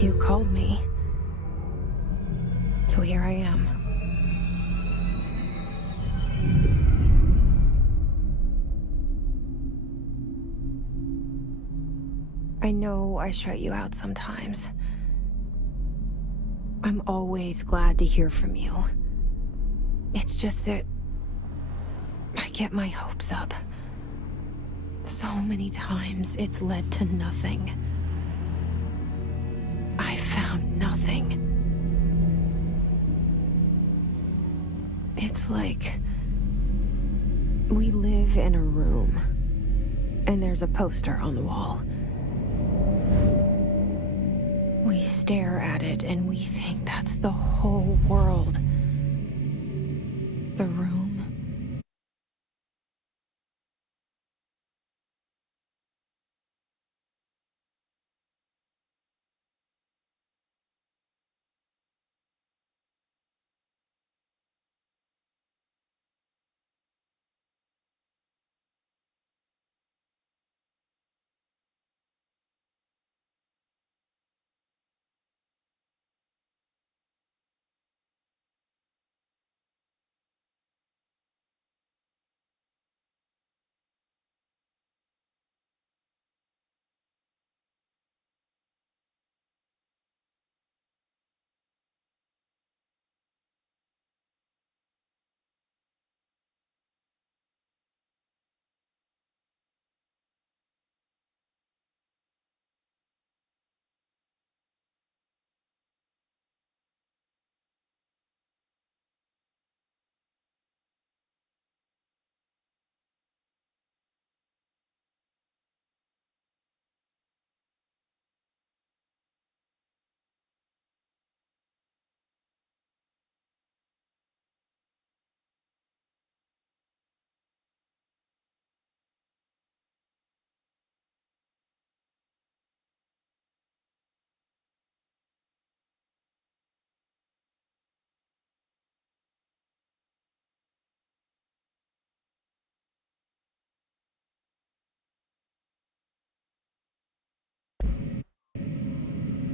You called me. So here I am. I know I shut you out sometimes. I'm always glad to hear from you. It's just that I get my hopes up. So many times it's led to nothing. I found nothing. It's like we live in a room, and there's a poster on the wall. We stare at it and we think that's the whole world. The room.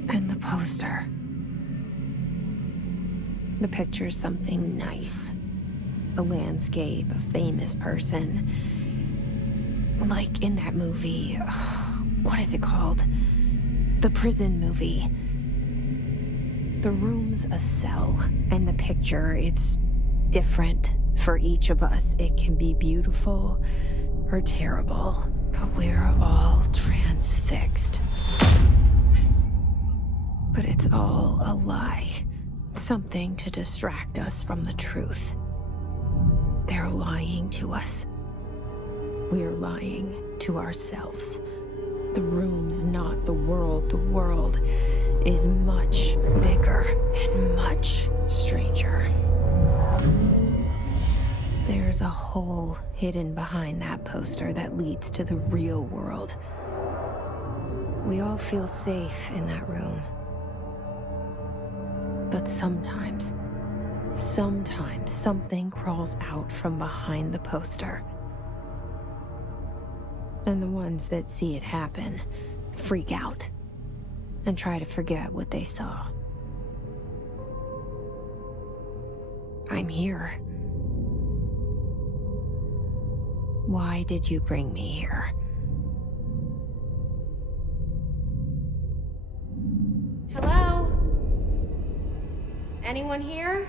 And the poster. The picture's something nice. A landscape, a famous person. Like in that movie, what is it called? The prison movie. The room's a cell, and the picture, it's different for each of us. It can be beautiful or terrible, but we're all transfixed. But it's all a lie. Something to distract us from the truth. They're lying to us. We're lying to ourselves. The room's not the world. The world is much bigger and much stranger. There's a hole hidden behind that poster that leads to the real world. We all feel safe in that room. But sometimes something crawls out from behind the poster. And the ones that see it happen freak out and try to forget what they saw. I'm here. Why did you bring me here? Hello? Anyone here?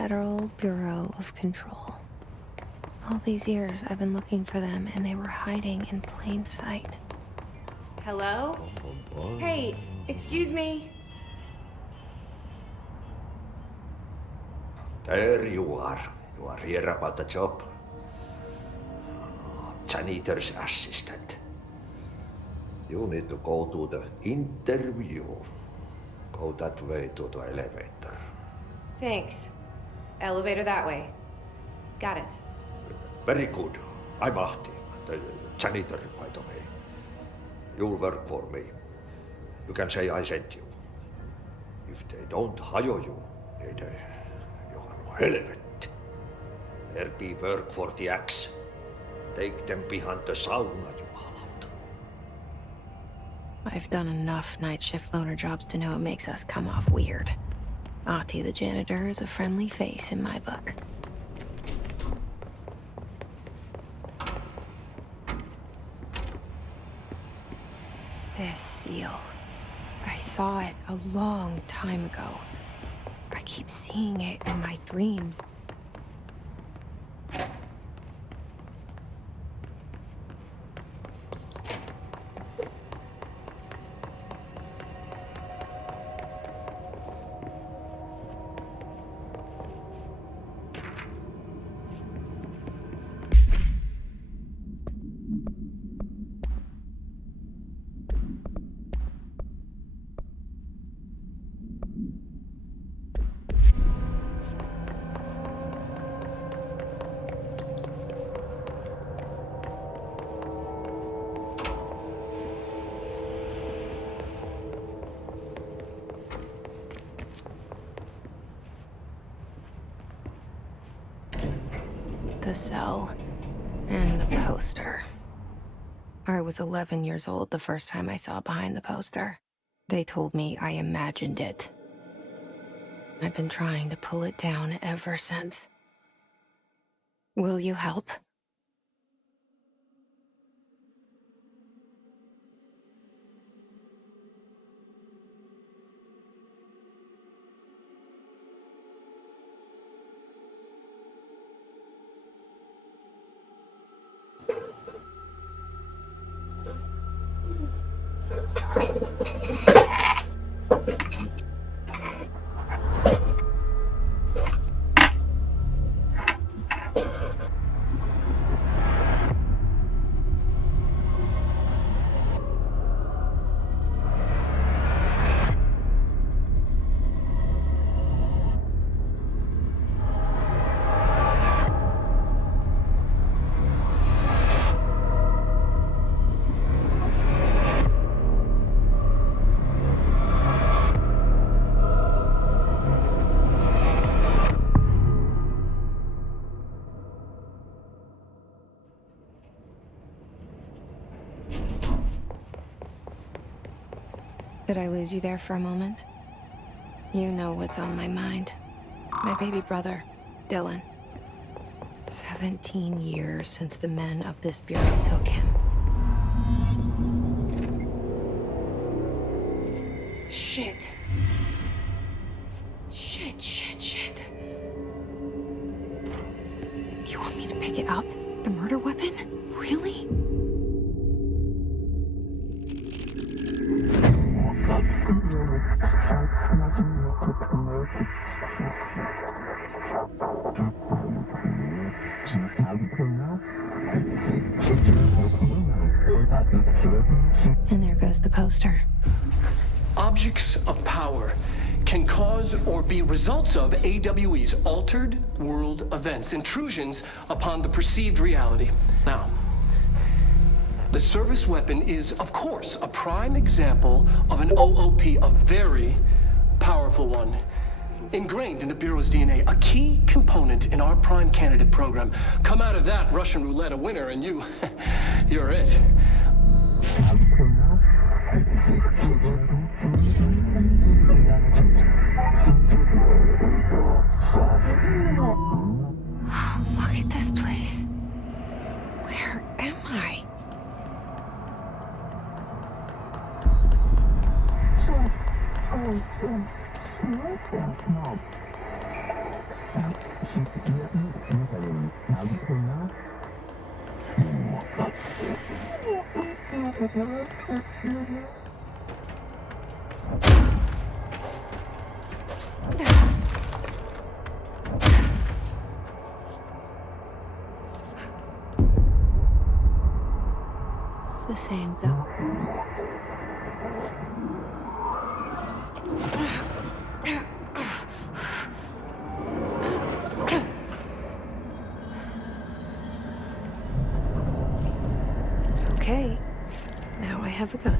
Federal Bureau of Control. All these years I've been looking for them and they were hiding in plain sight. Hello? Hey, excuse me. There you are. You are here about the job. Janitor's assistant. You need to go to the interview. Go that way to the elevator. Thanks. Elevator that way. Got it. Very good. I'm Ahti, the janitor, by the way. You'll work for me. You can say I sent you. If they don't hire you, then you are no helvet. There be work for the axe. Take them behind the sauna, jumalauta. I've done enough night shift loner jobs to know it makes us come off weird. Ahti the janitor is a friendly face in my book. This seal. I saw it a long time ago. I keep seeing it in my dreams. The cell and the poster. I was 11 years old the first time I saw behind the poster. They told me I imagined it. I've been trying to pull it down ever since. Will you help? Did I lose you there for a moment? You know what's on my mind. My baby brother, Dylan. 17 years since the men of this bureau took him. Shit. Shit. You want me to pick it up? The murder weapon? Really? And there goes the poster. Objects of power can cause or be results of AWE's altered world events, intrusions upon the perceived reality. Now, the service weapon is, of course, a prime example of an OOP, a very powerful one. Ingrained in the Bureau's DNA, a key component in our prime candidate program. Come out of that Russian roulette a winner and you're it. Look at this place. Where am I? The same though. Okay, now I have a gun.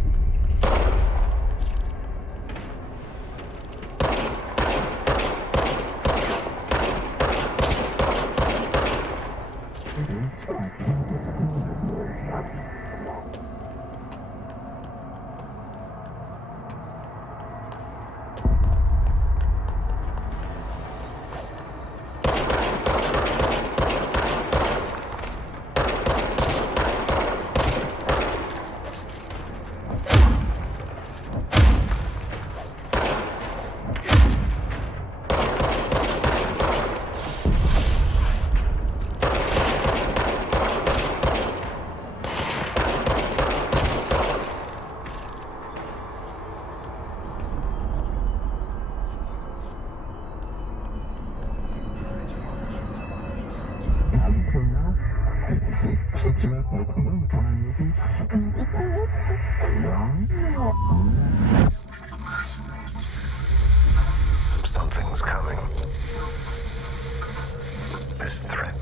Something's coming. This threat.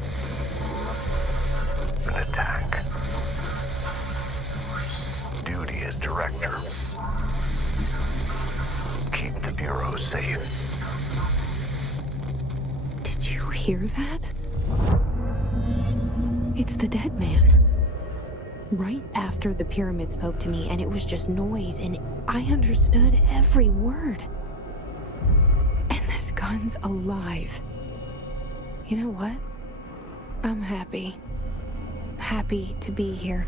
An attack. Duty as director. Keep the Bureau safe. Did you hear that? It's the dead man. Right after the pyramid spoke to me, and it was just noise, and I understood every word. And this gun's alive. You know what? I'm happy. Happy to be here.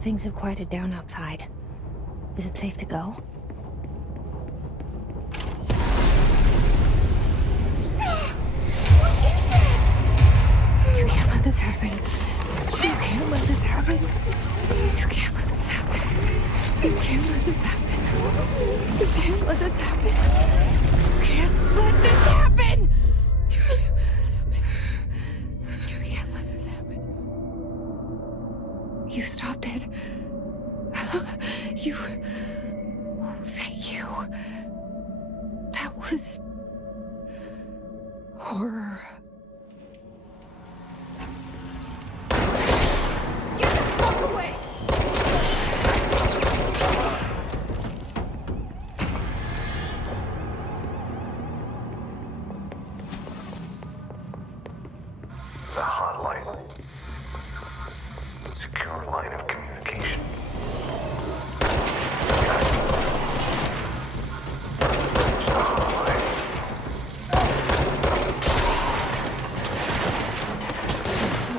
Things have quieted down outside. Is it safe to go? You can't let this happen. You can't let this happen. You can't let this happen. You can't let this happen. You can't let this happen. You can't let this happen. You can't let this happen. You can't let this happen. You stopped it. You... Oh, thank you. That was... horror. Get the fuck away! The hotline. Secure line of communication. It's the hotline.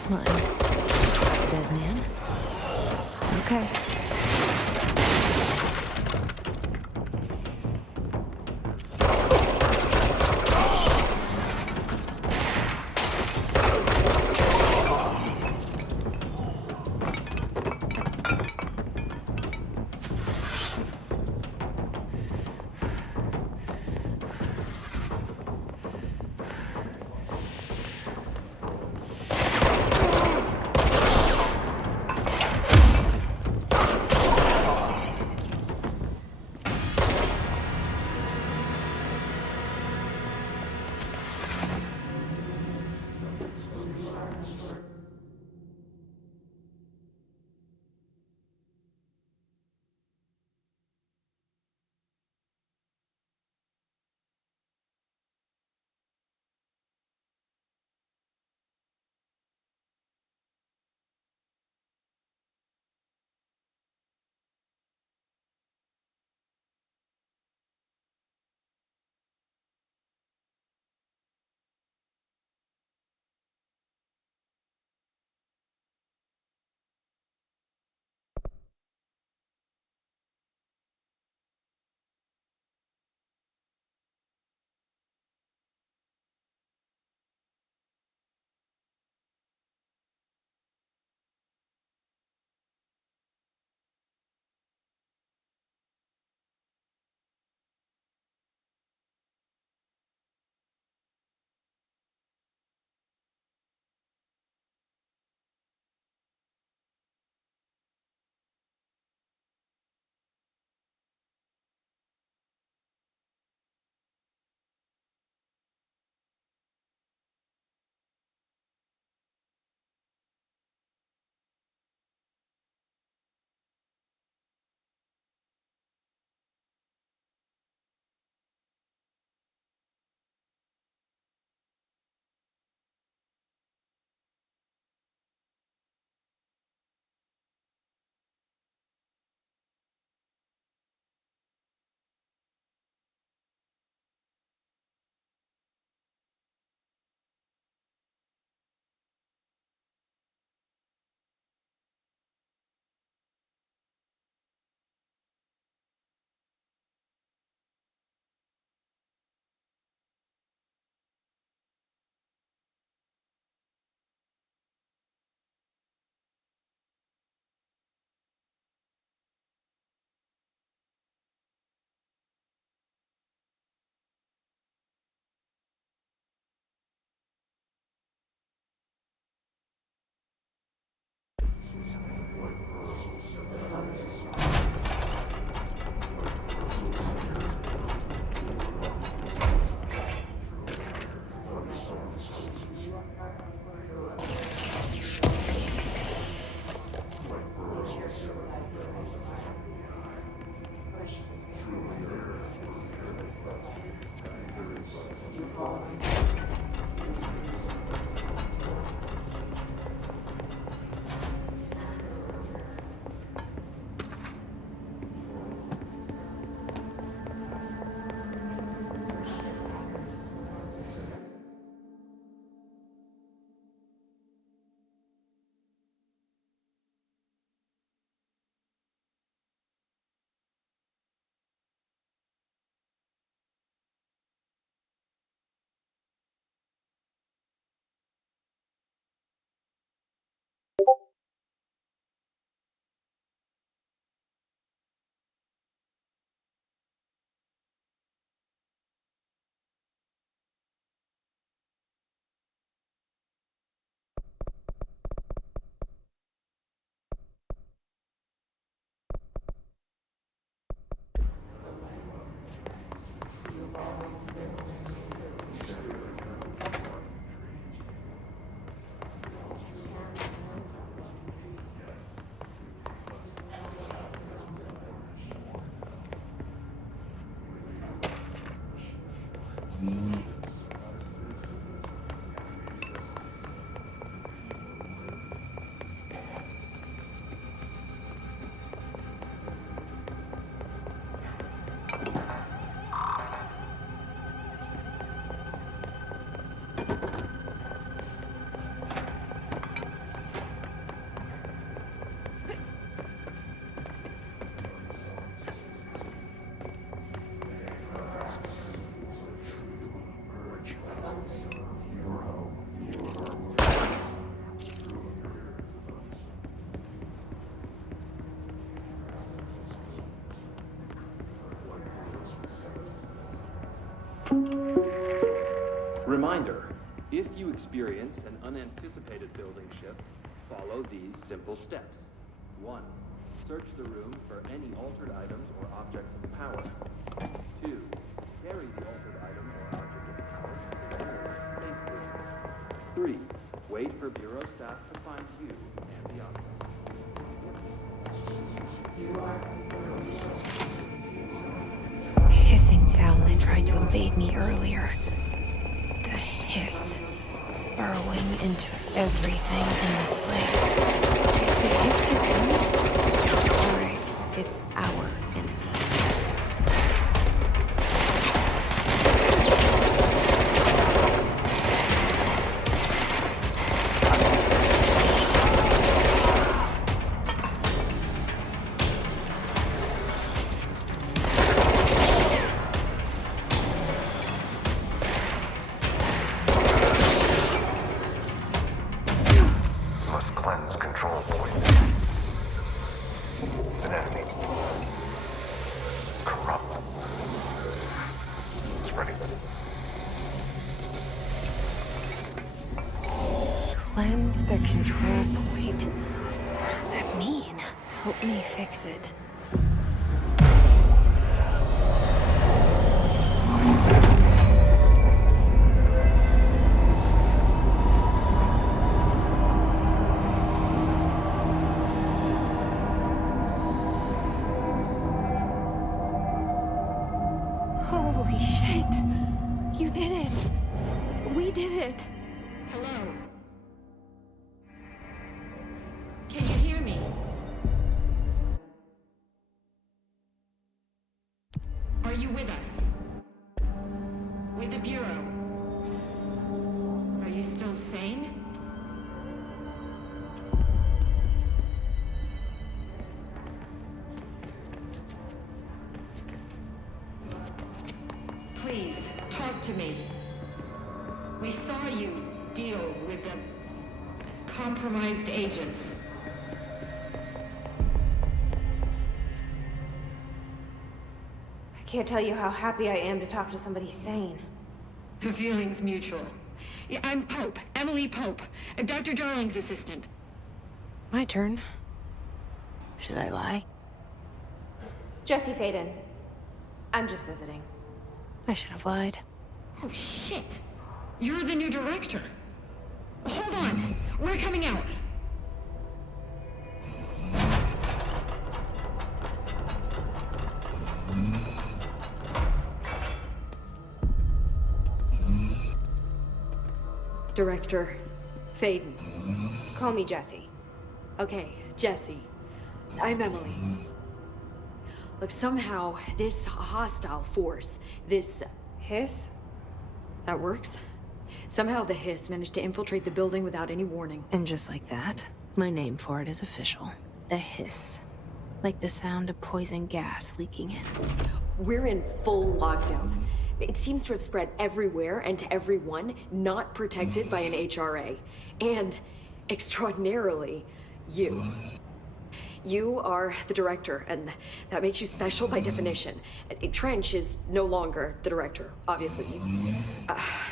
Hotline. Dead man. Okay. reminder, if you experience an unanticipated building shift, follow these simple steps. 1. Search the room for any altered items or objects of power. 2. Carry the altered item or object of power to the nearest safe room. 3. Wait for Bureau staff to find you and the object. Hissing sound that tried to invade me earlier. The hiss. Burrowing into everything in this place. Is the hiss your enemy? Alright, it's our enemy. Must cleanse control points. An enemy. Corrupt. Spreading. Cleanse the control point. What does that mean? Help me fix it. Holy shit! You did it! We did it! Hello? Can you hear me? Are you with us? With the Bureau? Are you still sane? Please, talk to me. We saw you deal with the compromised agents. I can't tell you how happy I am to talk to somebody sane. The feeling's mutual. Yeah, I'm Pope, Emily Pope, Dr. Darling's assistant. My turn. Should I lie? Jesse Faden. I'm just visiting. I should have lied. Oh, shit. You're the new director. Hold on. We're coming out. Director Faden. Call me Jesse. Okay, Jesse. I'm Emily. Look, somehow this hostile force, this... Hiss? that works? Somehow the hiss managed to infiltrate the building without any warning. And just like that, my name for it is official. The hiss. Like the sound of poison gas leaking in. We're in full lockdown. It seems to have spread everywhere and to everyone not protected by an HRA. And, extraordinarily, you. You are the director, and that makes you special by definition. Trench is no longer the director, obviously.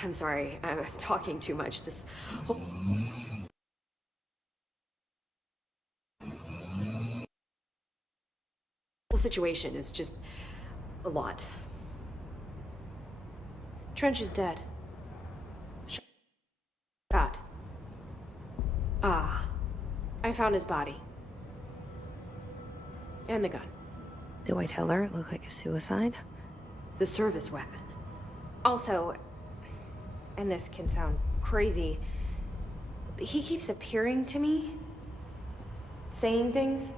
I'm sorry, I'm talking too much. This whole situation is just a lot. Trench is dead. Shot. Ah. I found his body. And the gun. Do I tell her it looked like a suicide? The service weapon. Also, and this can sound crazy, but he keeps appearing to me, saying things.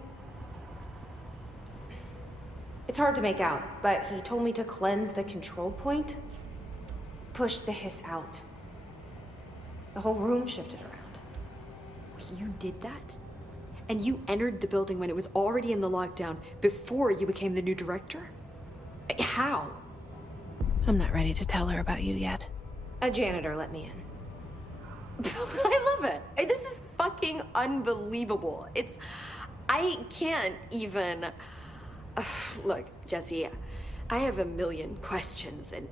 It's hard to make out, but he told me to cleanse the control point, push the hiss out. The whole room shifted around. You did that? And you entered the building when it was already in the lockdown before you became the new director? How? I'm not ready to tell her about you yet. A janitor let me in. I love it. This is fucking unbelievable. I can't even... Look, Jesse, I have a million questions, and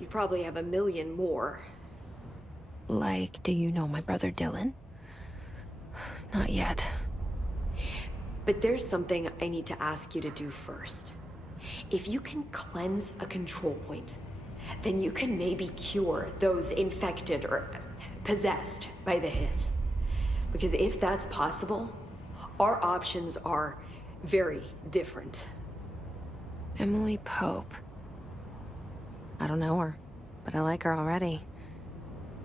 you probably have a million more. Like, do you know my brother Dylan? Not yet. But there's something I need to ask you to do first. If you can cleanse a control point, then you can maybe cure those infected or possessed by the hiss. Because if that's possible, our options are very different. Emily Pope. I don't know her, but I like her already.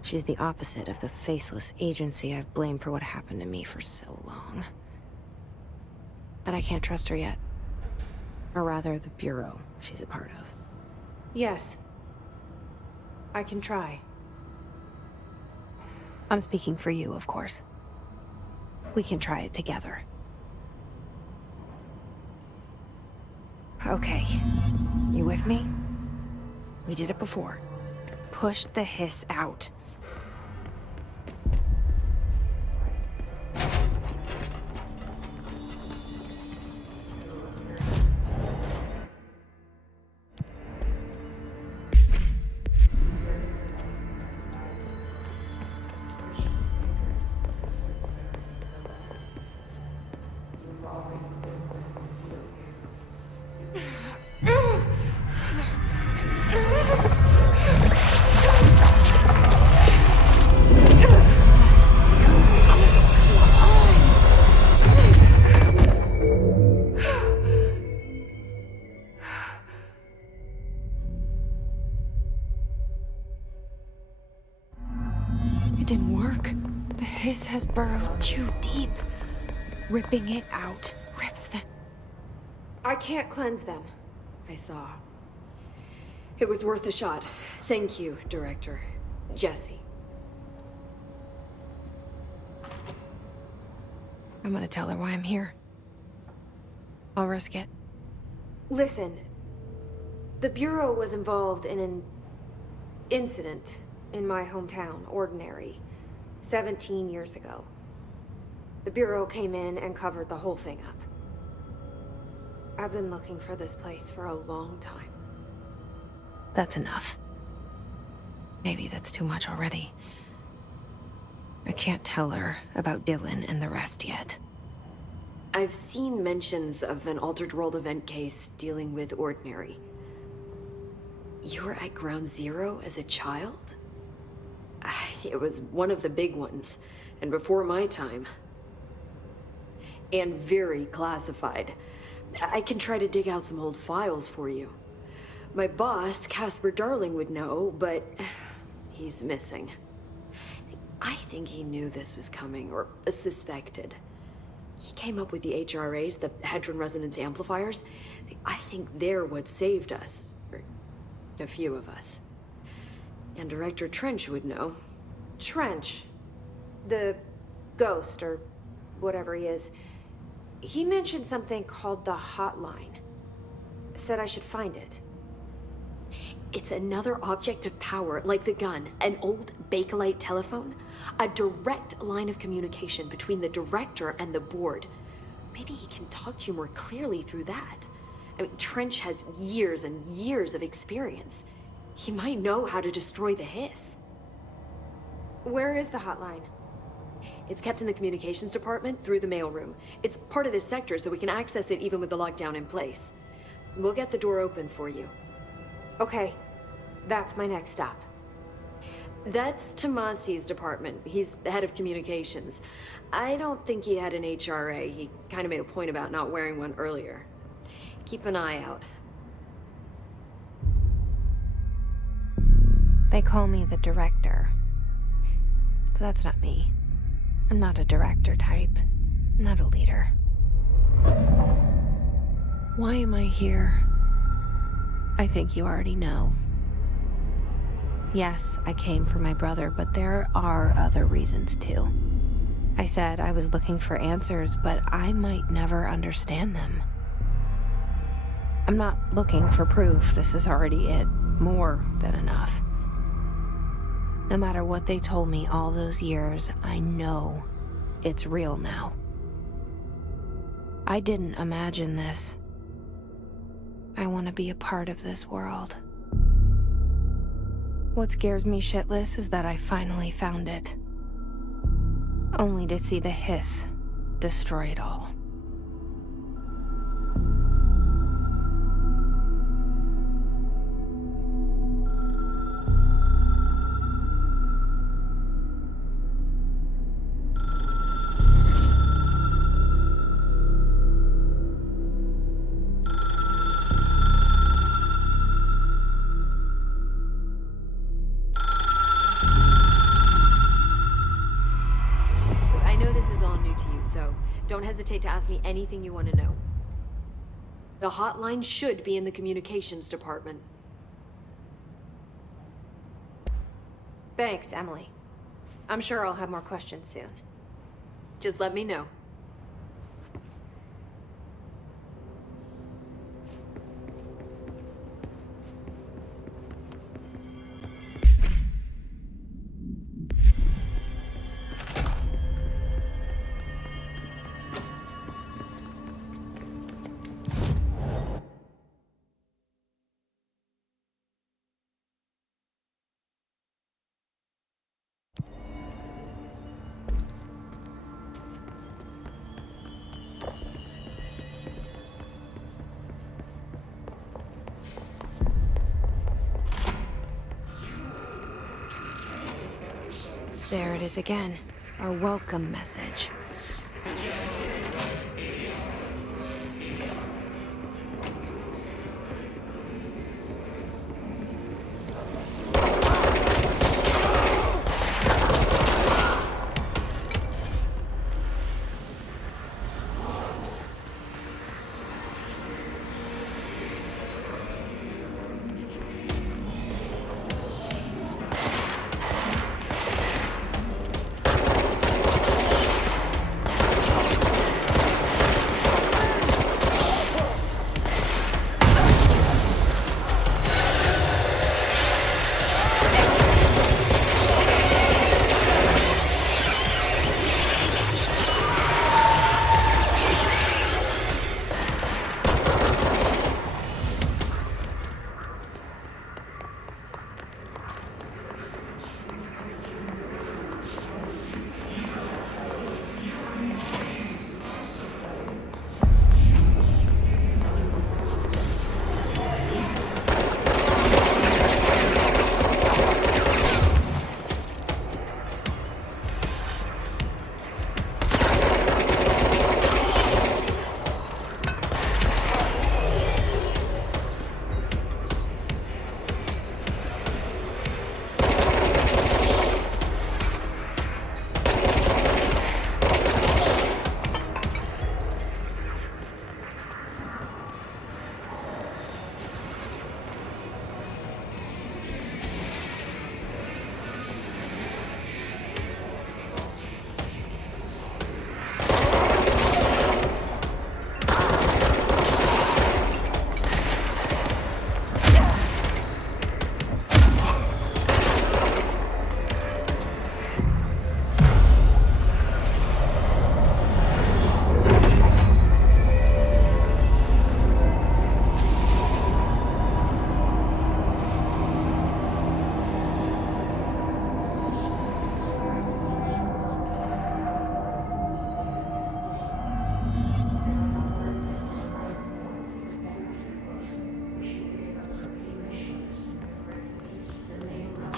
She's the opposite of the faceless agency I've blamed for what happened to me for so long. But I can't trust her yet. Or rather, the Bureau she's a part of. Yes. I can try. I'm speaking for you, of course. We can try it together. Okay. You with me? We did it before. Push the hiss out. It didn't work. The hiss has burrowed too deep. Ripping it out rips them. I can't cleanse them. I saw. It was worth a shot. Thank you, Director. Jesse. I'm gonna tell her why I'm here. I'll risk it. Listen, the Bureau was involved in an incident in my hometown, Ordinary, 17 years ago. The Bureau came in and covered the whole thing up. I've been looking for this place for a long time. That's enough. Maybe that's too much already. I can't tell her about Dylan and the rest yet. I've seen mentions of an Altered World event case dealing with Ordinary. You were at Ground Zero as a child? It was one of the big ones, and before my time. And very classified. I can try to dig out some old files for you. My boss, Casper Darling, would know, but he's missing. I think he knew this was coming, or suspected. He came up with the HRAs, the Hadron Resonance Amplifiers. I think they're what saved us, or a few of us. And Director Trench would know. Trench, the ghost, or whatever he is, he mentioned something called the Hotline. Said I should find it. It's another object of power, like the gun, an old Bakelite telephone. A direct line of communication between the director and the board. Maybe he can talk to you more clearly through that. I mean, Trench has years and years of experience. He might know how to destroy the hiss. Where is the hotline? It's kept in the communications department through the mailroom. It's part of this sector, so we can access it even with the lockdown in place. We'll get the door open for you. Okay, that's my next stop. That's Tomasi's department. He's the head of communications. I don't think he had an HRA. He kind of made a point about not wearing one earlier. Keep an eye out. They call me the director. But that's not me. I'm not a director type. I'm not a leader. Why am I here? I think you already know. Yes, I came for my brother, but there are other reasons too. I said I was looking for answers, but I might never understand them. I'm not looking for proof. This is already it. More than enough. No matter what they told me all those years, I know it's real now. I didn't imagine this. I want to be a part of this world. What scares me shitless is that I finally found it. Only to see the hiss destroy it all. Don't hesitate to ask me anything you want to know. The hotline should be in the communications department. Thanks, Emily. I'm sure I'll have more questions soon. Just let me know. There it is again. Our welcome message.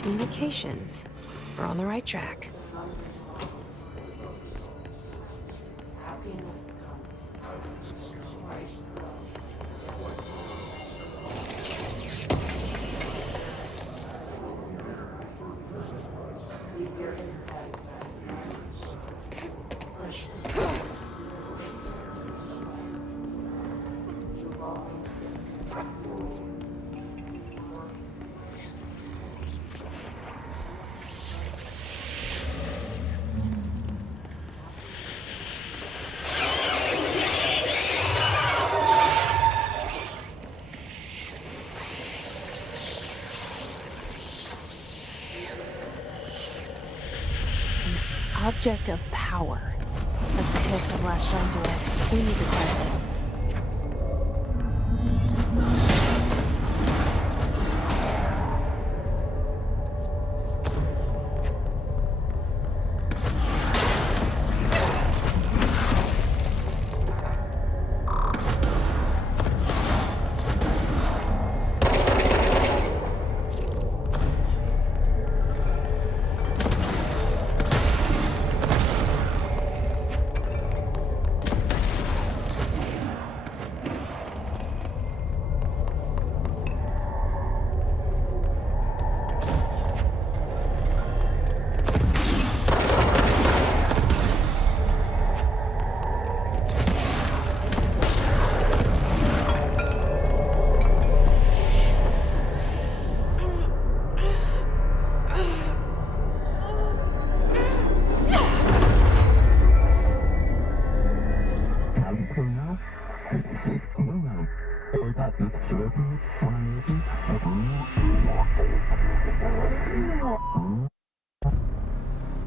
Communications. We're on the right track. Object of power. Looks like the hiss have latched onto it. We need to cleanse it.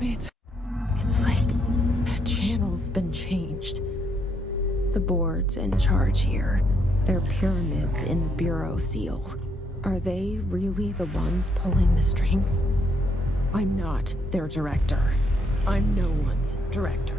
It's like the channel's been changed. The boards in charge here, they're pyramids in the Bureau seal. Are they really the ones pulling the strings? I'm not their director. I'm no one's director.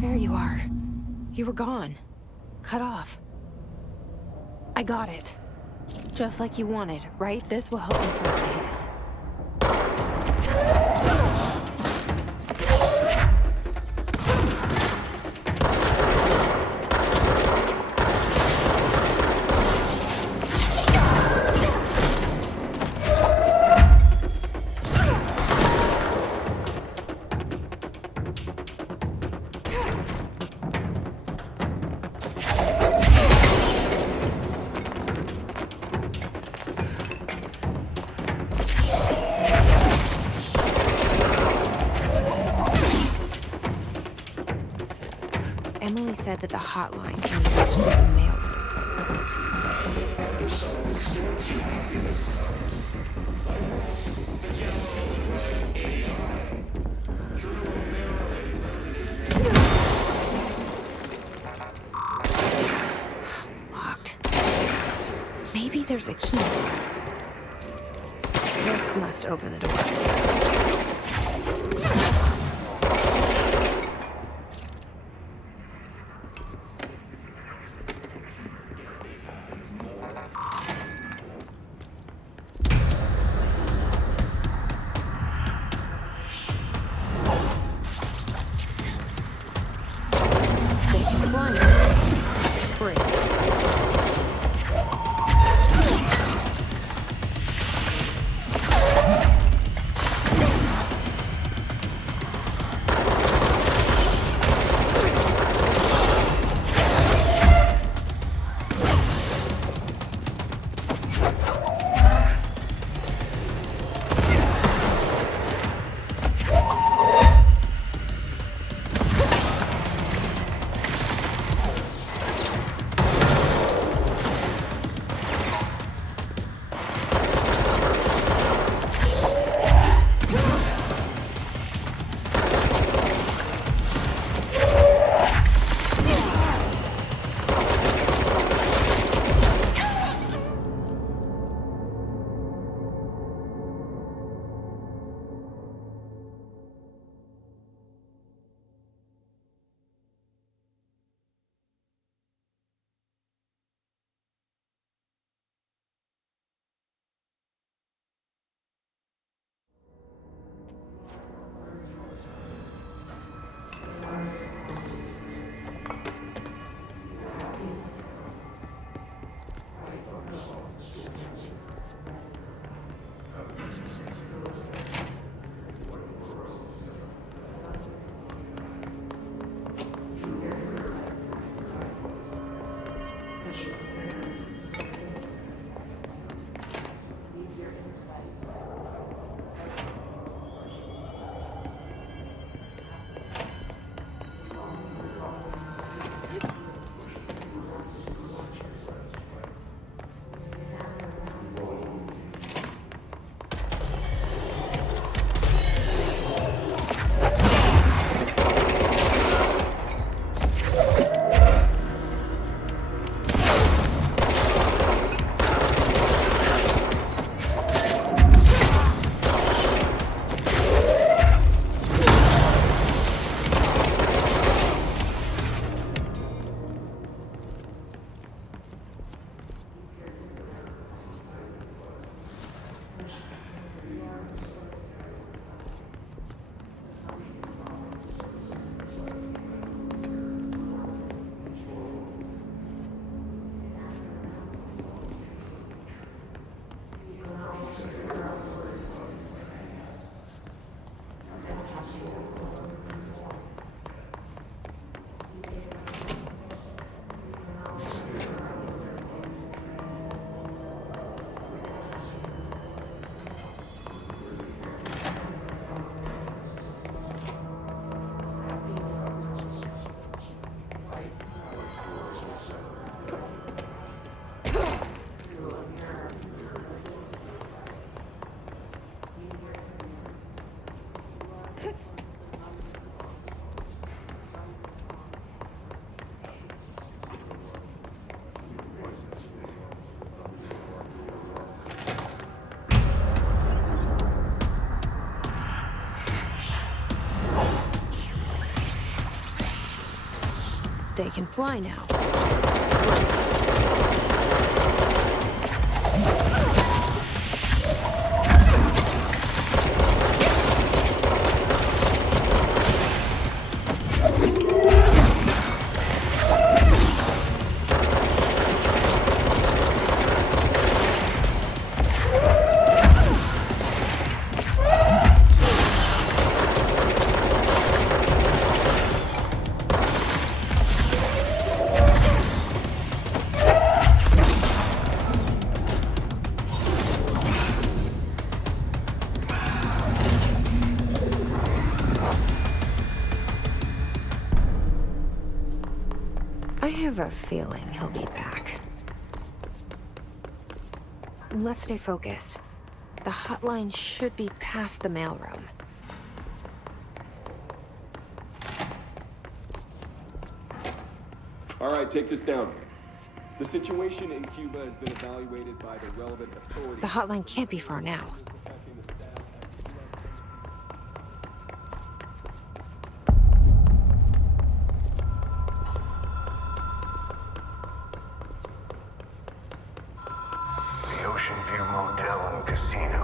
There you are. You were gone. Cut off. I got it. Just like you wanted, right? This will help me focus. Emily said that the hotline can be reached through the mail. Locked. Maybe there's a key. This must open the door. Great. They can fly now. I have a feeling he'll be back. Let's stay focused. The hotline should be past the mailroom. All right, take this down. The situation in Cuba has been evaluated by the relevant authorities. The hotline can't be far now. The Ocean View Motel and Casino.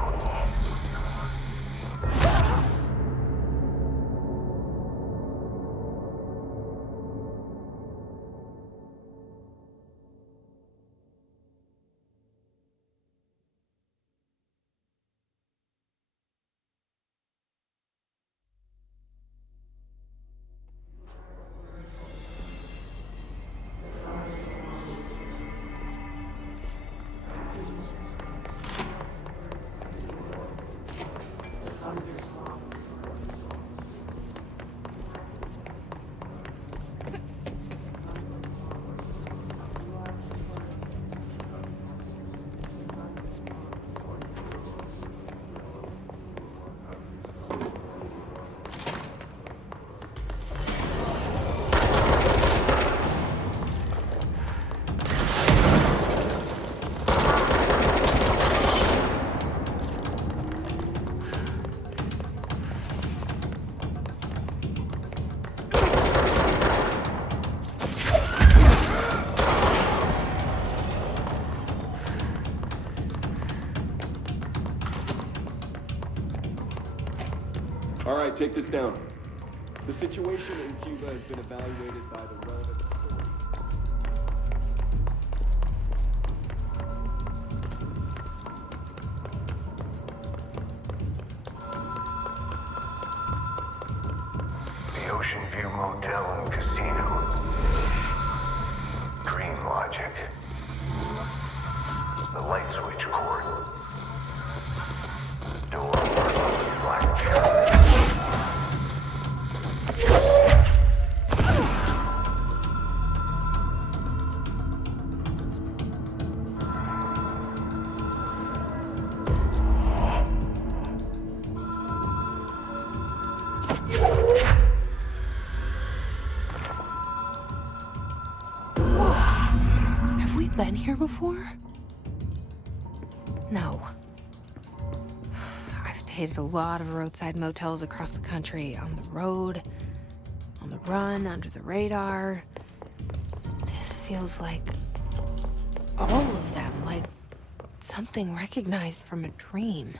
All right, take this down. The situation in Cuba has been evaluated by the relevant authorities. The Ocean View Motel and Casino. Dream logic. The light switch cord. Door. Blackjack. Have we been here before? No. I've stayed at a lot of roadside motels across the country, on the road, on the run, under the radar. This feels like all of them, like something recognized from a dream.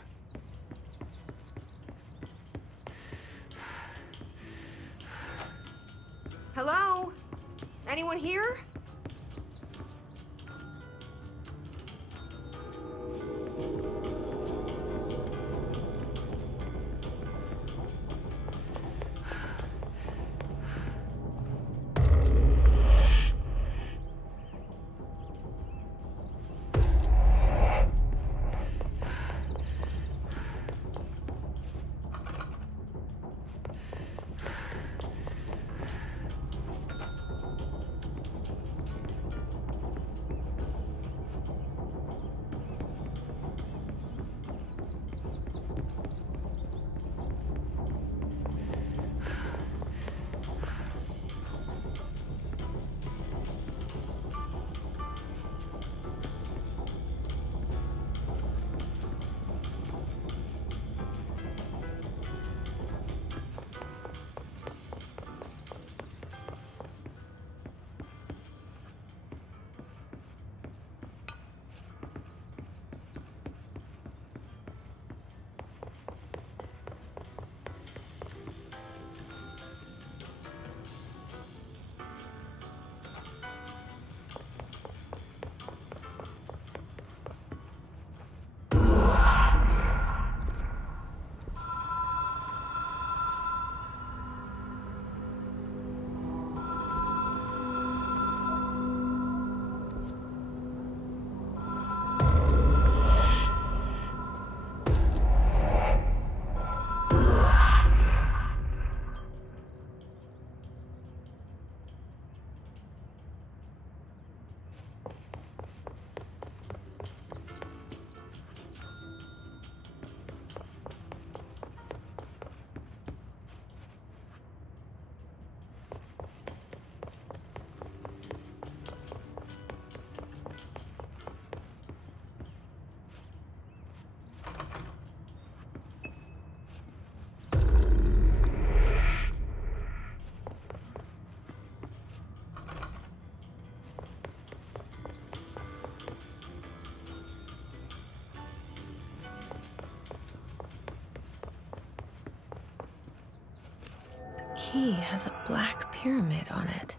Hello? Anyone here? key has a black pyramid on it.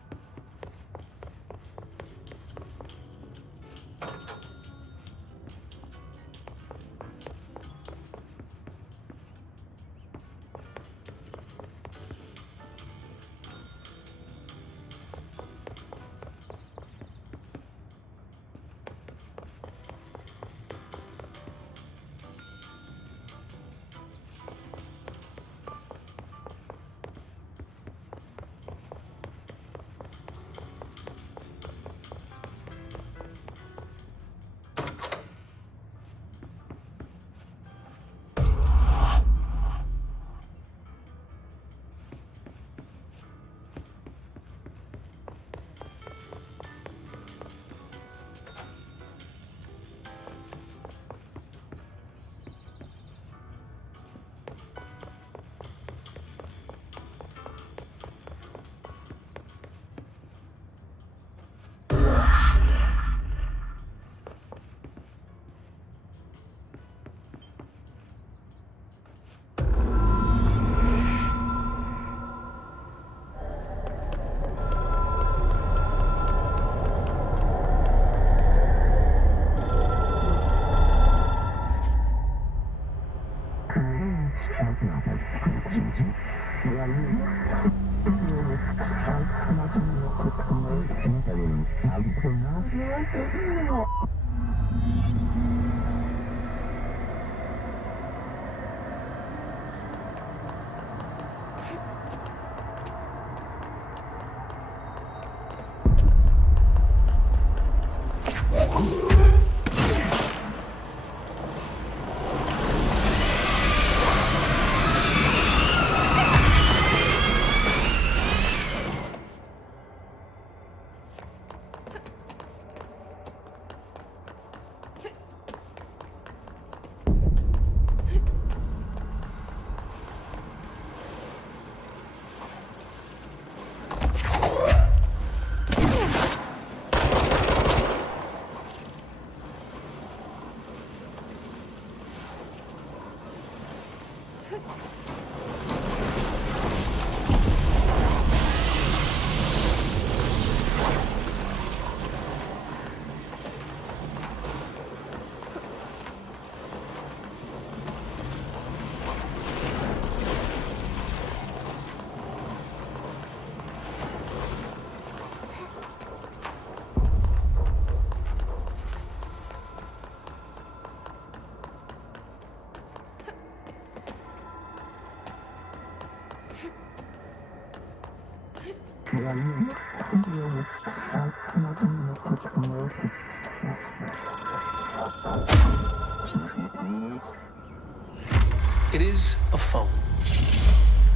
It is a phone.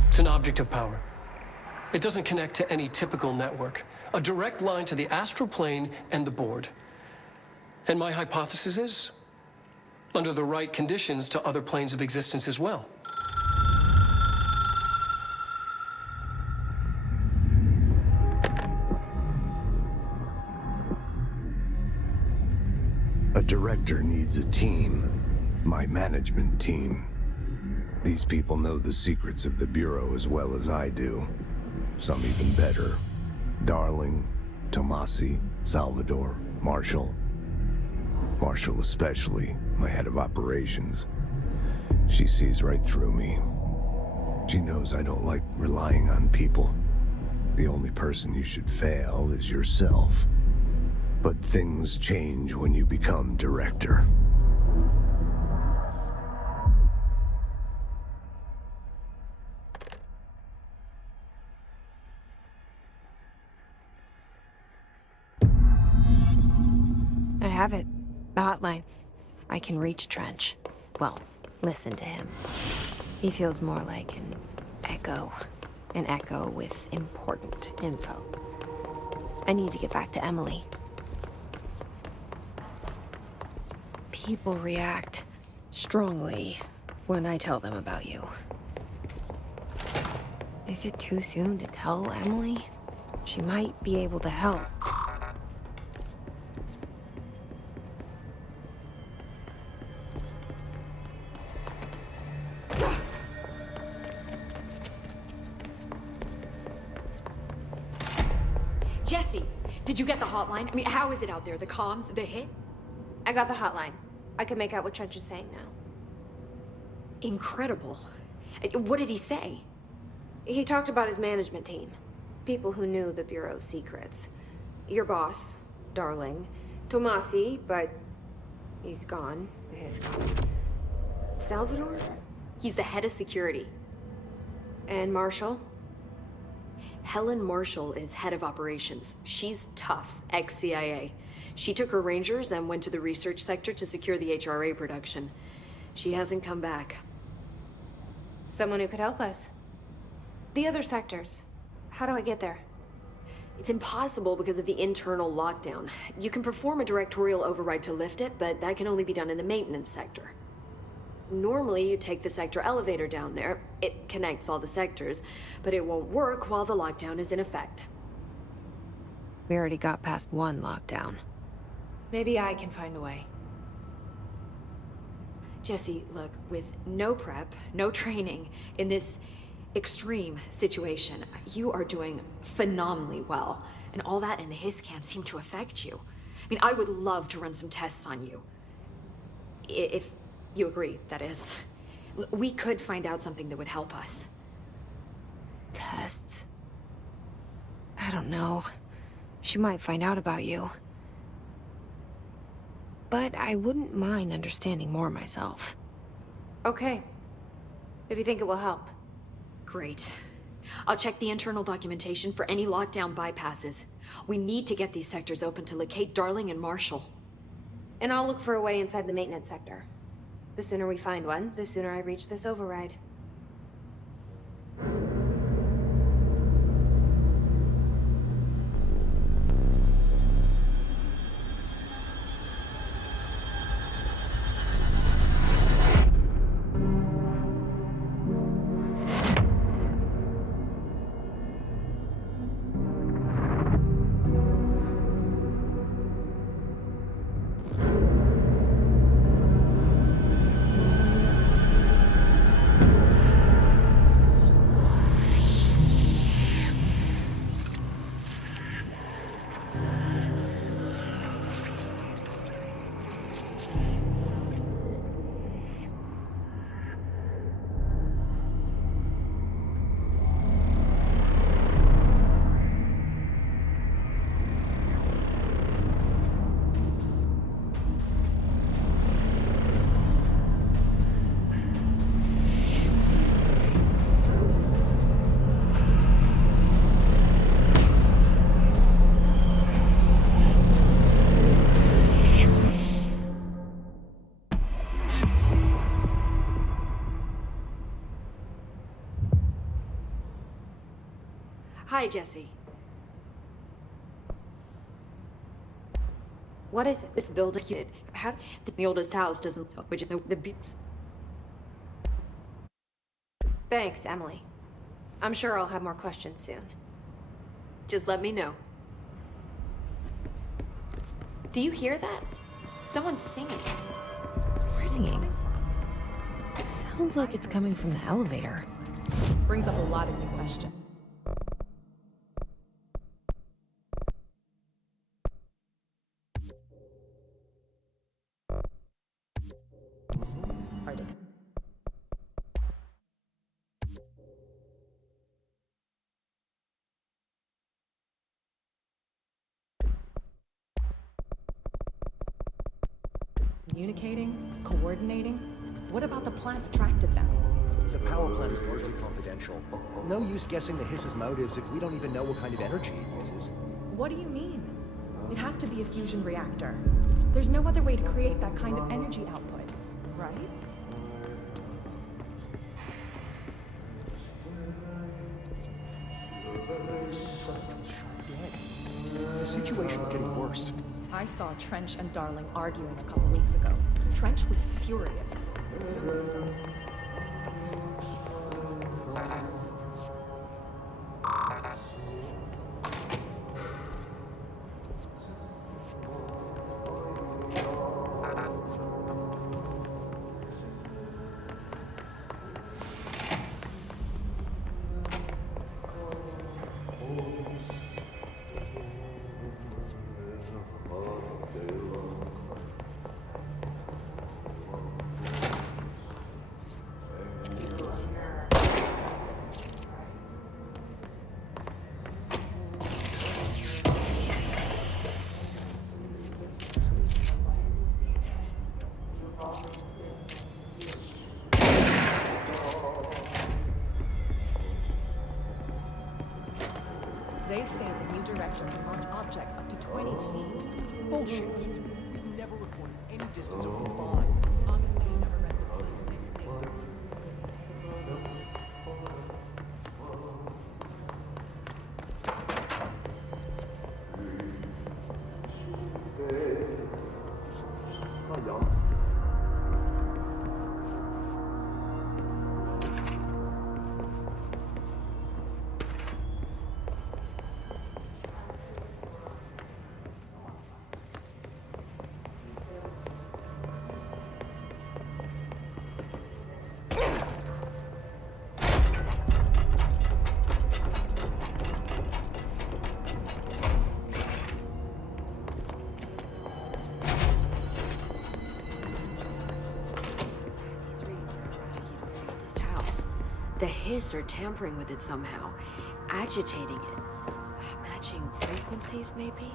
It's an object of power. It doesn't connect to any typical network. A direct line to the astral plane and the board. And my hypothesis is, under the right conditions, to other planes of existence as well. A director needs a team. My management team. These people know the secrets of the Bureau as well as I do. Some even better. Darling, Tomasi, Salvador, Marshall. Marshall especially, my head of operations. She sees right through me. She knows I don't like relying on people. The only person you should fail is yourself. But things change when you become director. I have it. The hotline. I can reach Trench. Well, listen to him. He feels more like an echo. An echo with important info. I need to get back to Emily. People react strongly when I tell them about you. Is it too soon to tell Emily? She might be able to help. Jesse, did you get the hotline? I mean, how is it out there? The comms, the hit? I got the hotline. I can make out what Trench is saying now. Incredible. What did he say? He talked about his management team. People who knew the Bureau's secrets. Your boss, Darling. Tomasi, but he's gone. He's gone. Salvador? He's the head of security. And Marshall? Helen Marshall is head of operations. She's tough, ex-CIA. She took her Rangers and went to the research sector to secure the HRA production. She hasn't come back. Someone who could help us. The other sectors. How do I get there? It's impossible because of the internal lockdown. You can perform a directorial override to lift it, but that can only be done in the maintenance sector. Normally, you take the sector elevator down there. It connects all the sectors, but it won't work while the lockdown is in effect. We already got past one lockdown. Maybe I can find a way. Jesse, look, with no prep, no training, in this extreme situation, you are doing phenomenally well. And all that and the hiss can't seem to affect you. I mean, I would love to run some tests on you. If you agree, that is. We could find out something that would help us. Tests? I don't know. She might find out about you. But I wouldn't mind understanding more myself. Okay. If you think it will help. Great. I'll check the internal documentation for any lockdown bypasses. We need to get these sectors open to locate Darling and Marshall. And I'll look for a way inside the maintenance sector. The sooner we find one, the sooner I reach this override. Hi, Jesse. What is it? This building, how the oldest house doesn't, which the Thanks, Emily. I'm sure I'll have more questions soon. Just let me know. Do you hear that? Someone's singing. Singing? Sounds like it's coming from the elevator. Brings up a lot of new questions. Hard to communicating, coordinating. What about the plant that attracted them? The power plant is largely confidential. No use guessing the hiss's motives if we don't even know what kind of energy it uses. What do you mean? It has to be a fusion reactor. There's no other way to create that kind of energy output, right? The situation's getting worse. I saw Trench and Darling arguing a couple weeks ago. Trench was furious. They say the new director can launch objects up to 20 feet. Bullshit. We've never recorded any distance over 5. Obviously, you never read the P6 data. The hiss are tampering with it somehow, agitating it. Matching frequencies, maybe?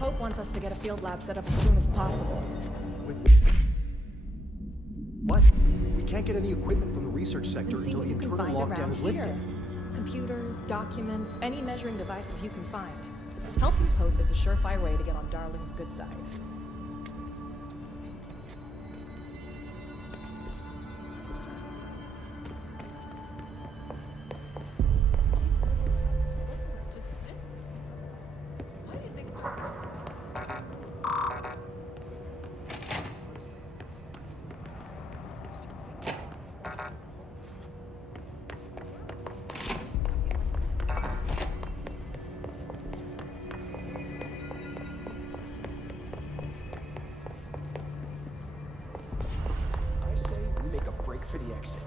Hope wants us to get a field lab set up as soon as possible. What? We can't get any equipment from the research sector And see until what the you can internal find lockdown around is lifted. here. Computers, documents, any measuring devices you can find. Helping Pope is a surefire way to get on Darling's good side. I say we make a break for the exit.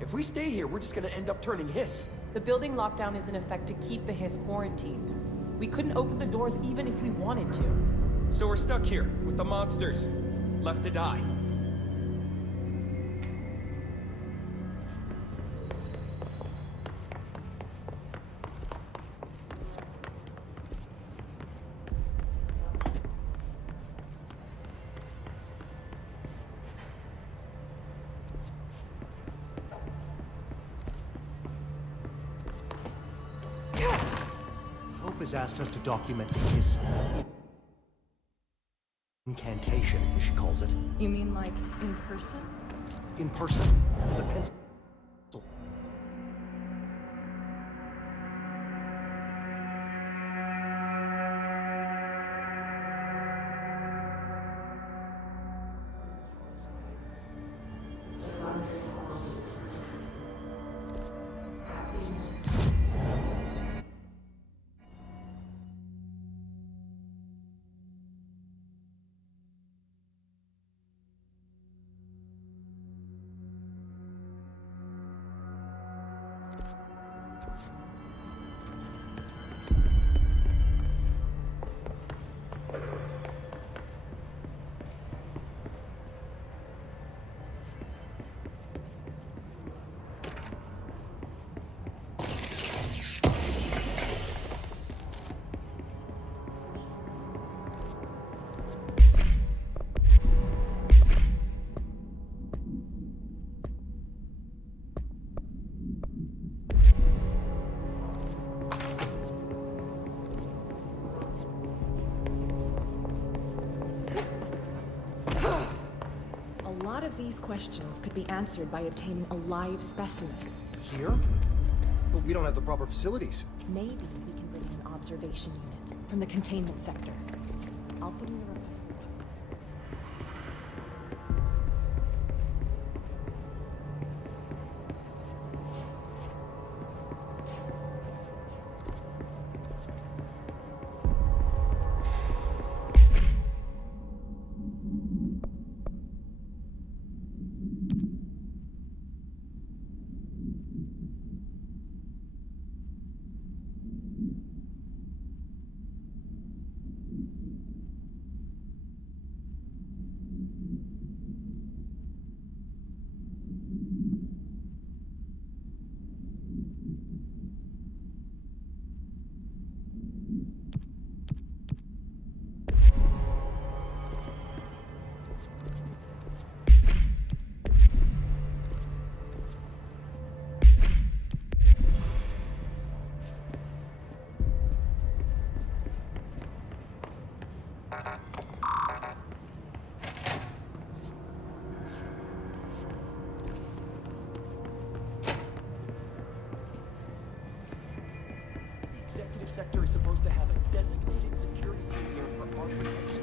If we stay here, we're just gonna end up turning Hiss. The building lockdown is in effect to keep the Hiss quarantined. We couldn't open the doors even if we wanted to. So we're stuck here, with the monsters. Left to die. Hope has asked us to document his incantation, as she calls it. You mean like in person? In person. The pencil. A lot of these questions could be answered by obtaining a live specimen. Here? But we don't have the proper facilities. Maybe we can bring in an observation unit from the containment sector. I'll put in the request. executive sector is supposed to have a designated security team here for our protection.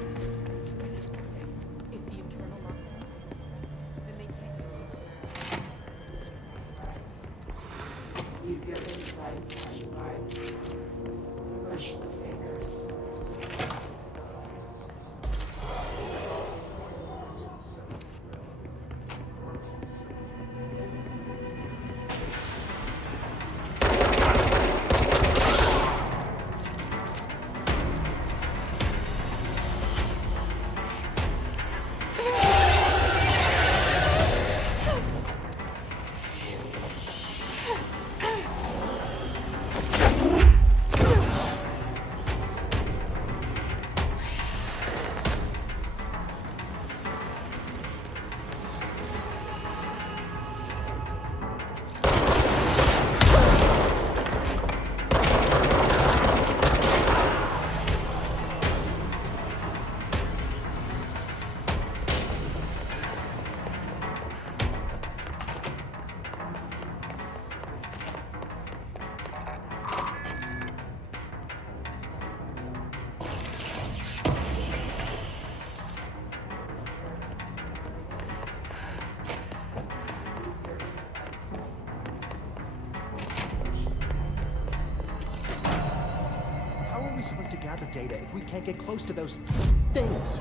If the internal lockdown isn't set, then they can't. Keep your insights outside. Push the finger. How are we supposed to gather data if we can't get close to those things?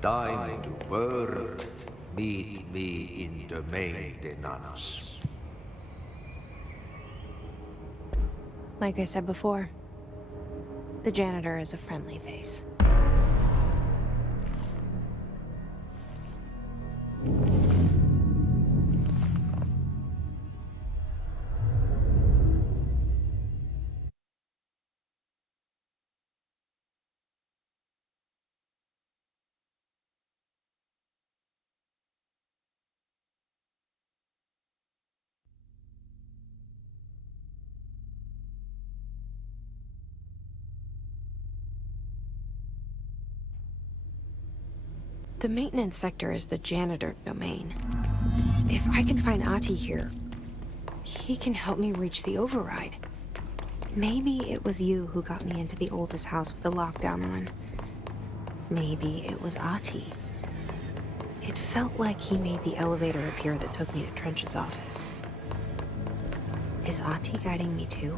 Time to work. Meet me in the maintenance. Like I said before, the janitor is a friendly face. The maintenance sector is the janitor domain. If I can find Ahti here, he can help me reach the override. Maybe it was you who got me into the oldest house with the lockdown on. Maybe it was Ahti. It felt like he made the elevator appear that took me to Trench's office. Is Ahti guiding me too?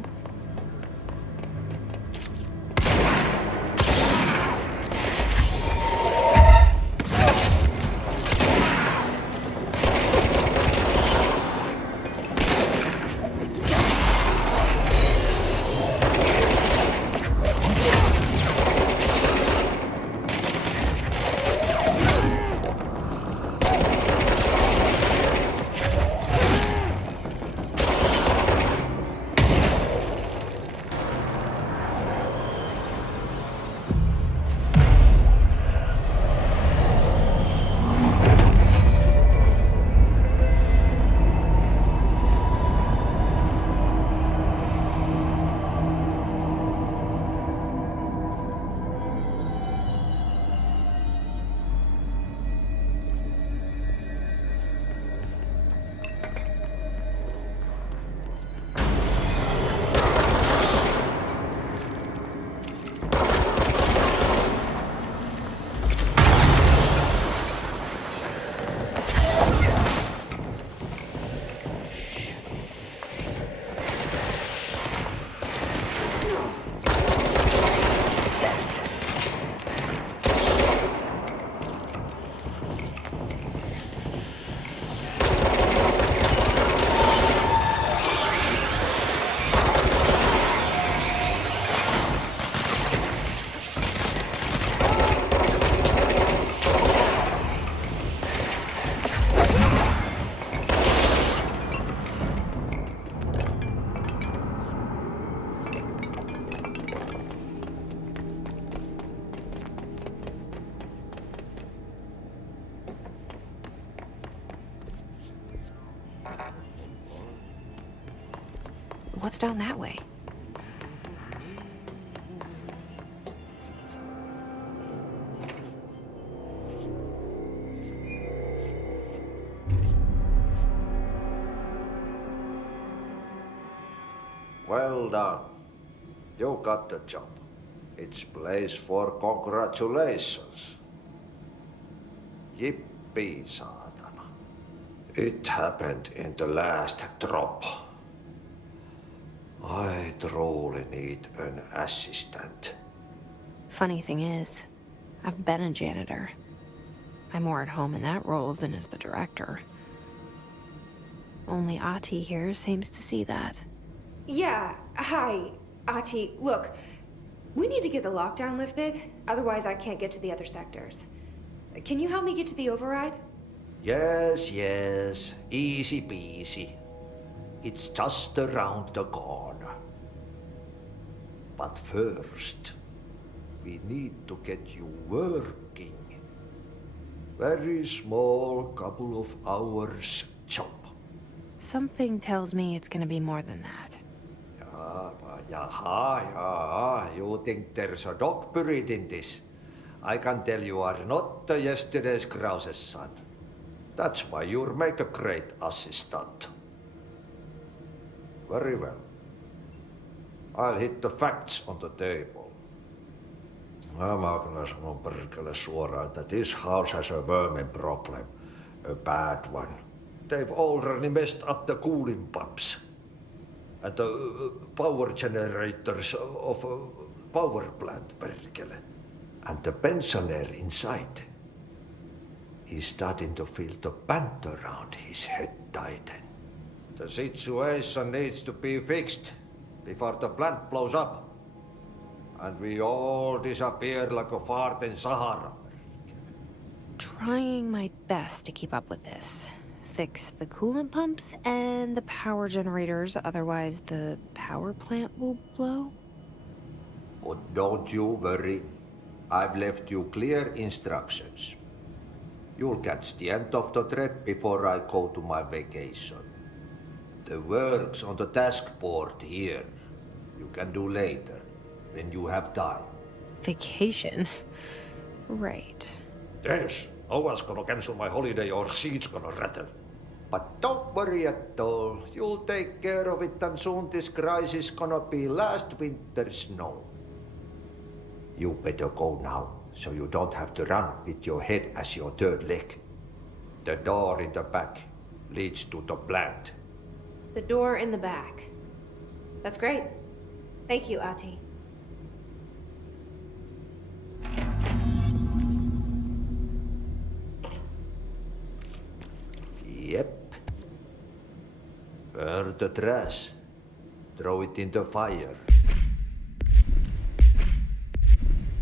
What's down that way? Well done. You got the job. It's place for congratulations. Yippee, saatana. It happened in the last drop. I truly need an assistant. Funny thing is, I've been a janitor. I'm more at home in that role than as the director. Only Ati here seems to see that. Yeah, hi, Ati. Look, we need to get the lockdown lifted, otherwise I can't get to the other sectors. Can you help me get to the override? Yes, easy peasy. It's just around the corner. But first, we need to get you working. Very small, couple of hours job. Something tells me it's gonna be more than that. Yaha, you think there's a dog buried in this? I can tell you are not yesterday's Krause's son. That's why you'll make a great assistant. Very well. I'll hit the facts on the table. Mä kyllä sanon perkele suoraan, että this house has a vermin problem. A bad one. They've already messed up the cooling pumps. And the power generators of a power plant, perkele. And the pensioner inside is starting to feel the band around his head tighten. The situation needs to be fixed before the plant blows up. And we all disappear like a fart in Sahara. Trying my best to keep up with this. Fix the coolant pumps and the power generators, otherwise the power plant will blow. But don't you worry. I've left you clear instructions. You'll catch the end of the thread before I go to my vacation. The work's on the task board here. You can do later, when you have time. Vacation? Right. Yes, no one's gonna cancel my holiday or seat's gonna rattle. But don't worry at all. You'll take care of it and soon this crisis gonna be last winter's snow. You better go now, so you don't have to run with your head as your third leg. The door in the back leads to the plant. The door in the back. That's great. Thank you, Ati. Yep. Burn the trash. Throw it in the fire.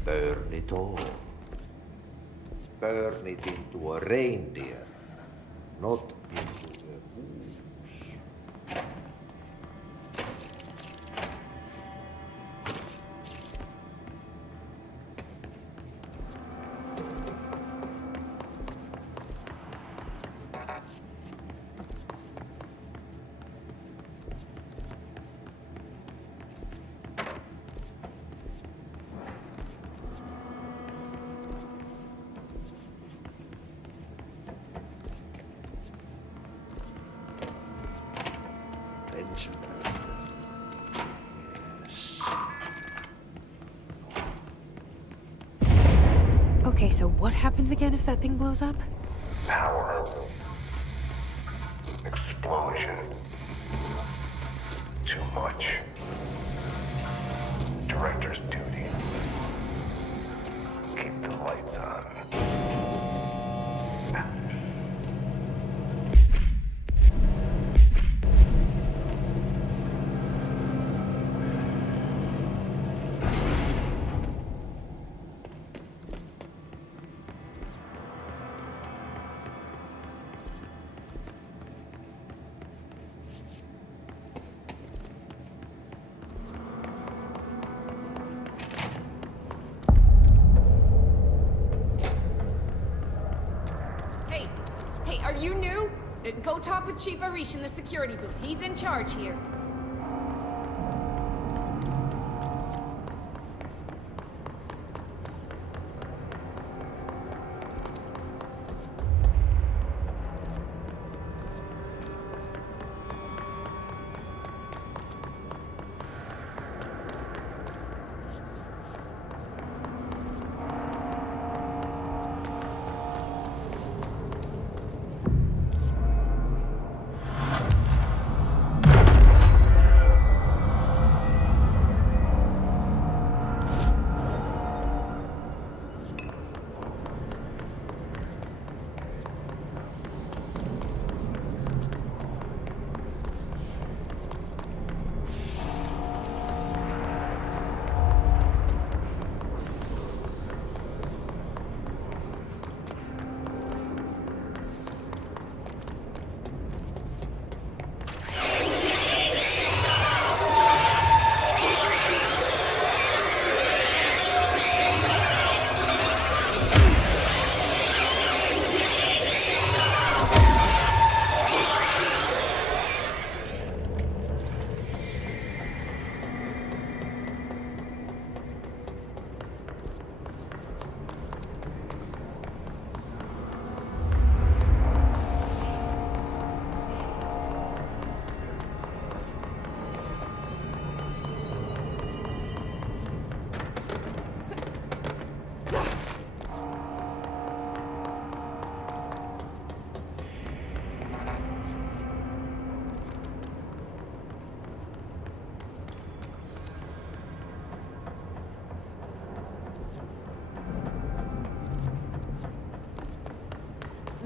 Burn it all. Burn it into a reindeer, not into a goose. Okay, so what happens again if that thing blows up? Power. Explosion. Too much. Director's duty. Keep the lights on. Hey, are you new? Go talk with Chief Arish in the security booth. He's in charge here.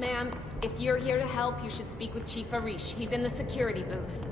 Ma'am, if you're here to help, you should speak with Chief Arish. He's in the security booth.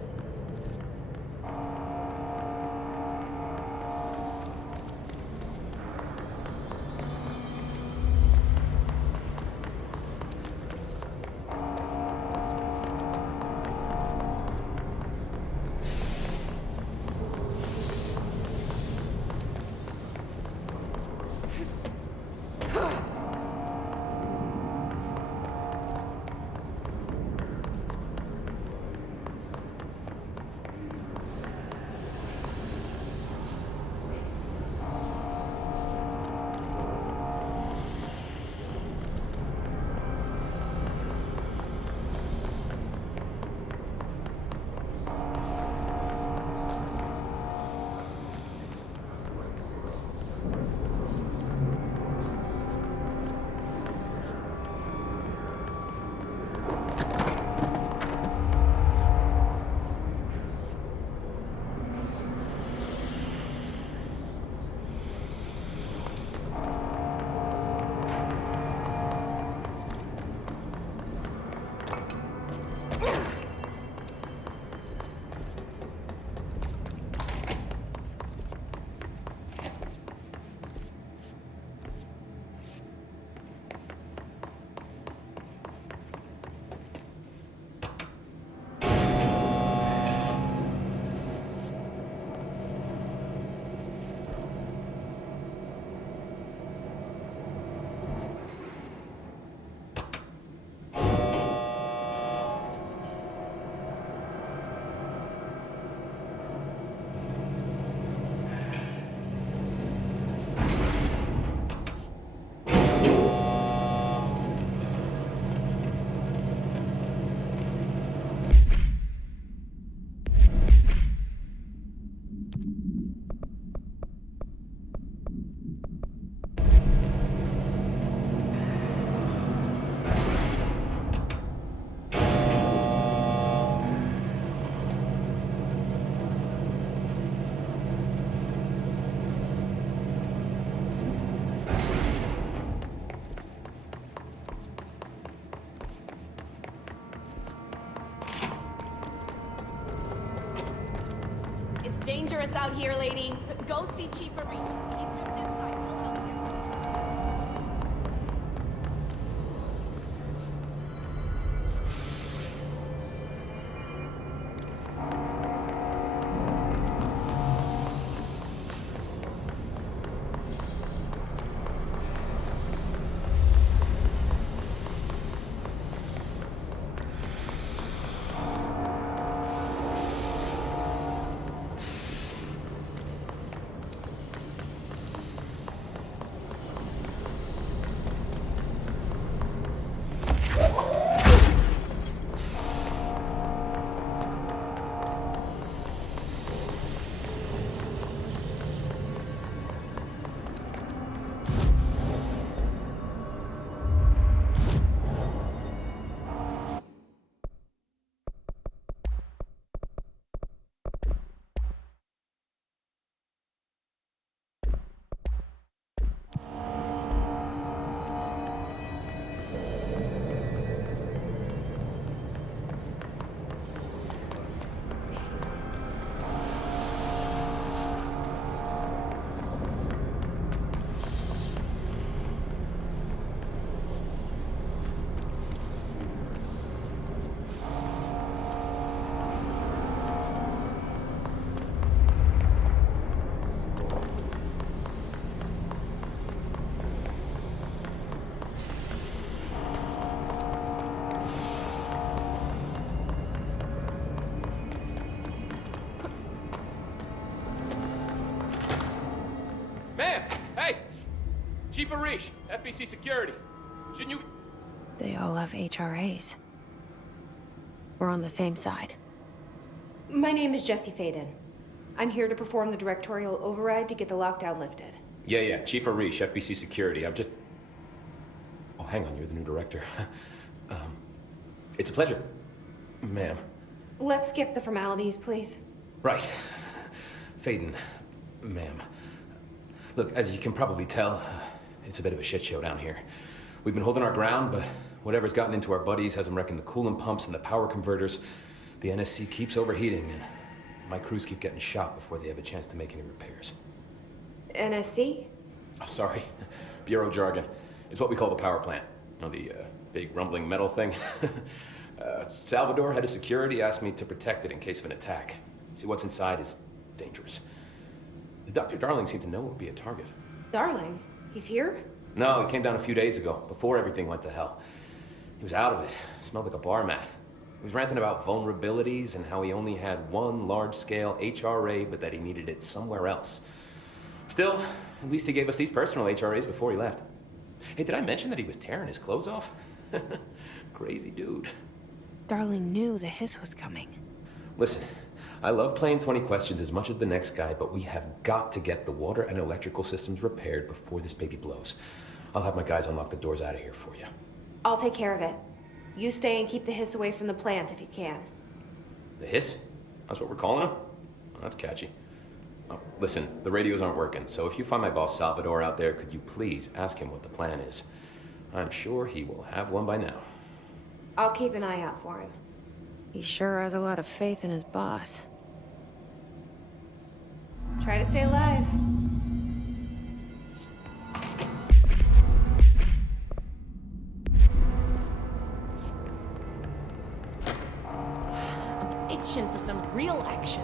Dangerous out here, lady. Go see Chief Arish. He's just inside. He'll help you. Chief Arish, FBC Security. Shouldn't you... They all have HRAs. We're on the same side. My name is Jesse Faden. I'm here to perform the directorial override to get the lockdown lifted. Yeah, Chief Arish, FBC Security. I'm just... Oh, hang on, you're the new director. It's a pleasure, ma'am. Let's skip the formalities, please. Right. Faden, ma'am. Look, as you can probably tell, it's a bit of a shit show down here. We've been holding our ground, but Whatever's gotten into our buddies has them wrecking the coolant pumps and the power converters. The NSC keeps overheating, and my crews keep getting shot before they have a chance to make any repairs. NSC? Oh, sorry. Bureau jargon. It's what we call the power plant. You know, the big rumbling metal thing? Salvador, head of security, asked me to protect it in case of an attack. See, what's inside is dangerous. Dr. Darling seemed to know it would be a target. Darling? He's here? No, he came down a few days ago, before everything went to hell. He was out of it. Smelled like a bar mat. He was ranting about vulnerabilities and how he only had one large-scale HRA, but that he needed it somewhere else. Still, at least he gave us these personal HRAs before he left. Hey, did I mention that he was tearing his clothes off? Crazy dude. Darling knew the hiss was coming. Listen, I love playing 20 questions as much as the next guy, but we have got to get the water and electrical systems repaired before this baby blows. I'll have my guys unlock the doors out of here for you. I'll take care of it. You stay and keep the hiss away from the plant if you can. The hiss? That's what we're calling him? Oh, that's catchy. Oh, listen, the radios aren't working, so if you find my boss Salvador out there, could you please ask him what the plan is? I'm sure he will have one by now. I'll keep an eye out for him. He sure has a lot of faith in his boss. Try to stay alive. I'm itching for some real action.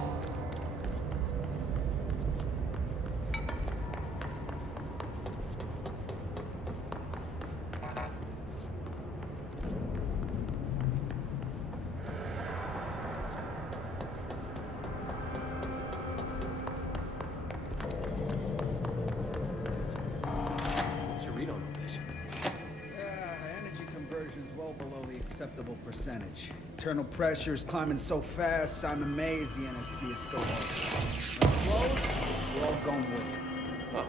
Acceptable percentage. Internal pressures climbing so fast, I'm amazed the NSC is still open. Close, we're all going with it. Oh,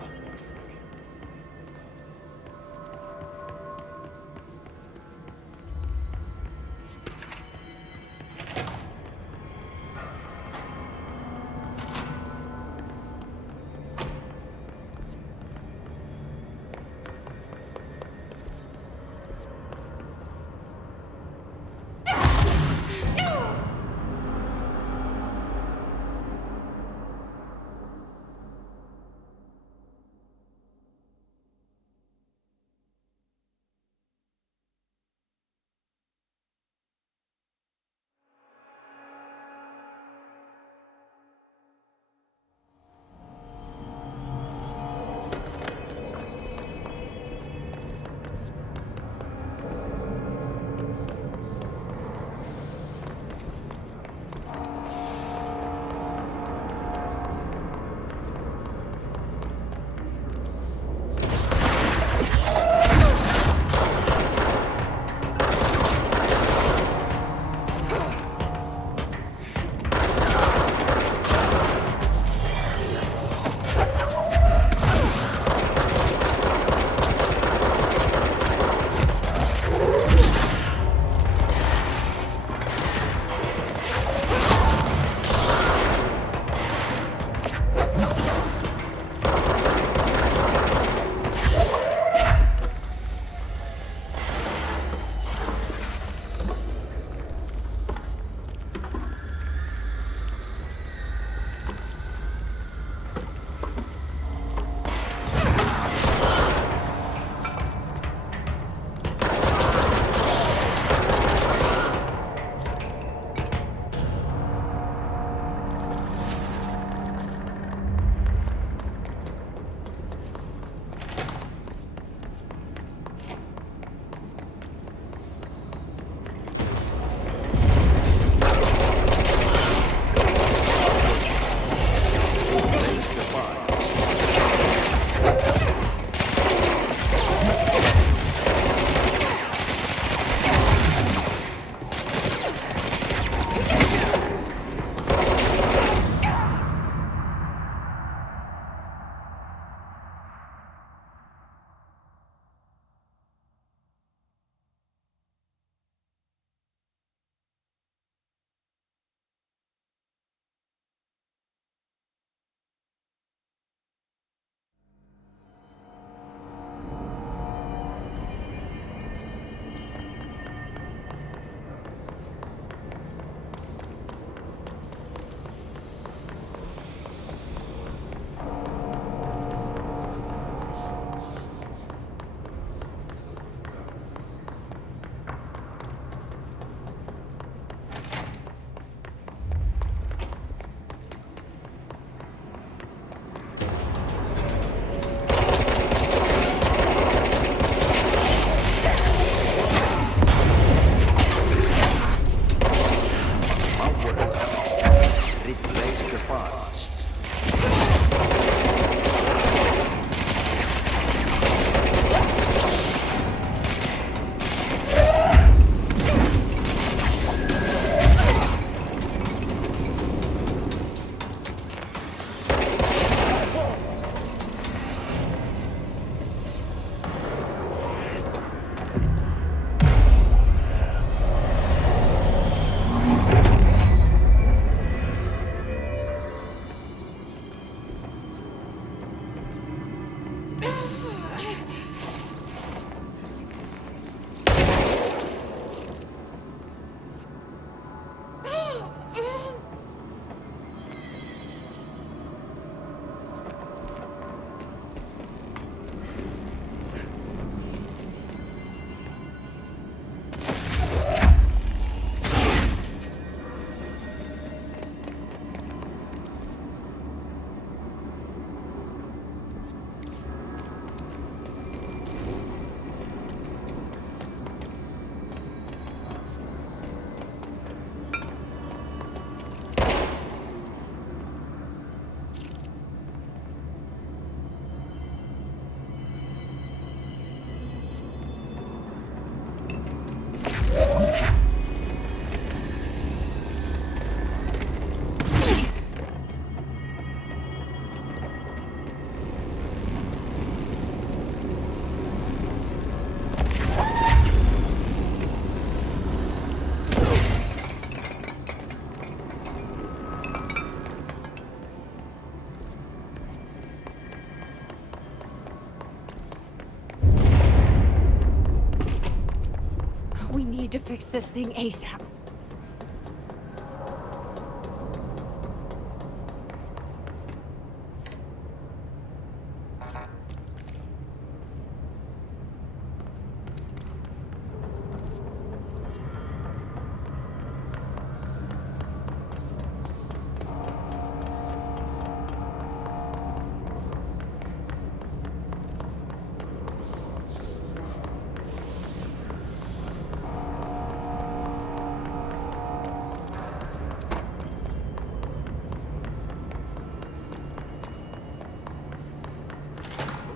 need to fix this thing ASAP.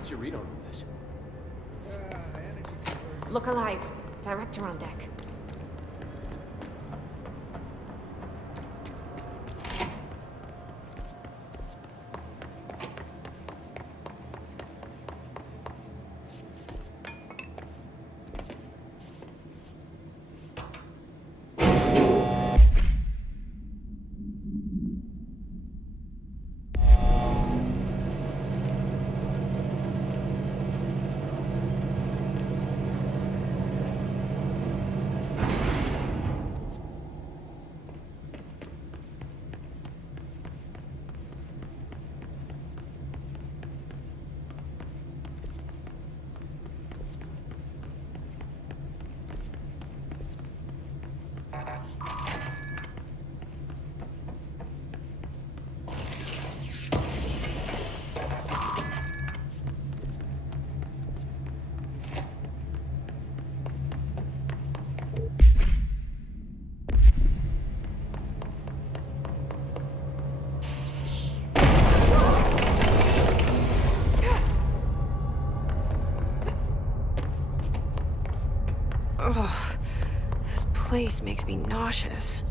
What's your read on all this? Look alive. Director on deck. Ugh, this place makes me nauseous.